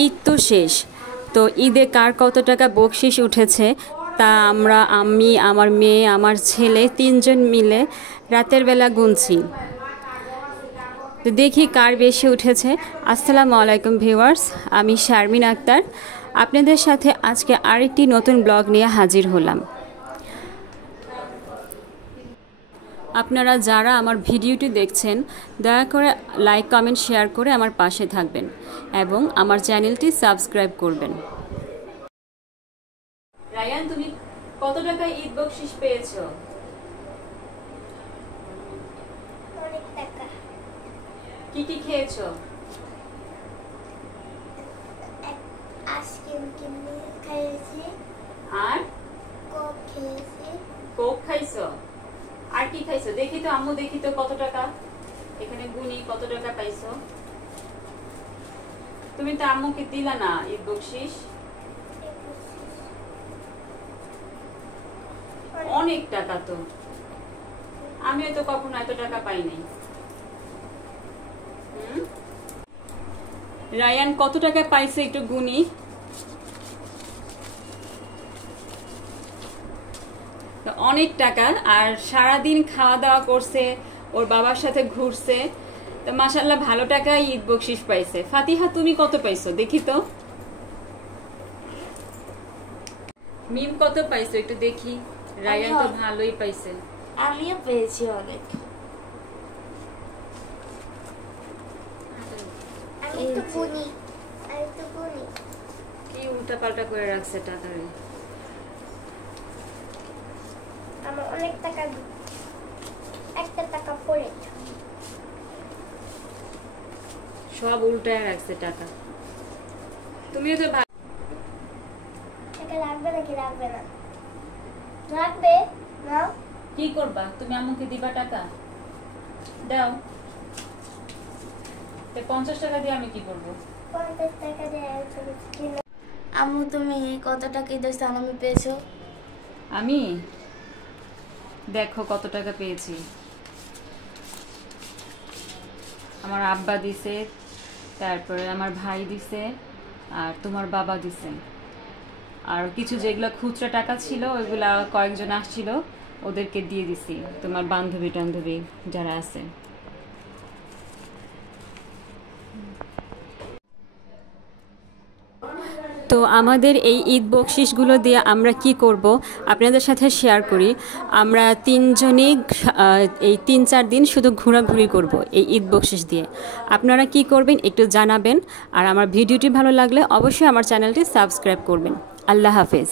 ঈদ তো শেষ, তো ঈদে কার কত টাকা বকশিস উঠেছে তা আমি, আমার মেয়ে, আমার ছেলে তিনজন মিলে রাতের বেলা গুনছি। তো দেখি কার বেশি উঠেছে। আসসালামু আলাইকুম ভিউয়ার্স, আমি শারমিন আক্তার আপনাদের সাথে আজকে আরেকটি নতুন ব্লগ নিয়ে হাজির হলাম। আপনারা যারা আমার ভিডিওটি দেখছেন দয়া করে লাইক, কমেন্ট, শেয়ার করে আমার পাশে থাকবেন এবং আমার চ্যানেলটি সাবস্ক্রাইব করবেন। রায়ান, তুমি কত টাকা ঈদ বকশিশ পেয়েছো? অনেক টাকা। কি কি খেয়েছো? আইসক্রিম কিনে খাইছি আর কোক খেয়েছি। কোক খাইছো? আর কি খাইছো? দেখি তো আম্মু, দেখি তো কত টাকা, এখানে গুনি কত টাকা পাইছো। তুমি তো আম্মুকে দিলা না ঈদ বকশিশ। অনেক টাকা তো, আমিও তো কখনো এত টাকা পাই নাই। রায়ান কত টাকা পাইছে একটু গুনি। অনেক টাকা, আর সারাদিন খাওয়া দাওয়া করছে, ওর বাবার সাথে ঘুরছে, তো মাশাআল্লাহ ভালো টাকা ঈদ বকশিশ পাইছে। ফাতিহা, তুমি কত পাইছো দেখি তো। মিম কত পাইছো একটু দেখি। রায়ান তো ভালোই পাইছে। আমিও পেয়েছি অনেক। আমি তো গুনি কি উল্টা পাল্টা করে রাখছে টাকারে। আমার অনেক টাকা, একটা টাকা পড়ে সব উল্টায় রাখছে টাকা। তুমিও তো টাকা লাগবে নাকি? লাগবে না, লাগবে না। কি করবা তুমি? আম্মুকে দিবা টাকা? দাও। 50 টাকা দিয়ে আমি কি করব? 50 টাকা দিয়ে আম্মু, তুমি কত টাকা ঈদের সালামি পেয়েছো? আমি দেখো কত টাকা পেয়েছি। আমার আব্বা দিছে, তারপরে আমার ভাই দিছে, আর তোমার বাবা দিছে, আর কিছু যেগুলো খুচরা টাকা ছিল ওইগুলা কয়েকজন আসছিল ওদেরকে দিয়ে দিছি, তোমার বান্ধবী টান্ধবী যারা আছে। তো আমাদের এই ঈদ বকশিশগুলো দিয়ে আমরা কি করব আপনাদের সাথে শেয়ার করি। আমরা তিনজনই এই 3-4 দিন শুধু ঘোরাঘুরি করব এই ঈদ বকশিশ দিয়ে। আপনারা কি করবেন একটু জানাবেন, আর আমার ভিডিওটি ভালো লাগলে অবশ্যই আমার চ্যানেলটি সাবস্ক্রাইব করবেন। আল্লাহ হাফেজ।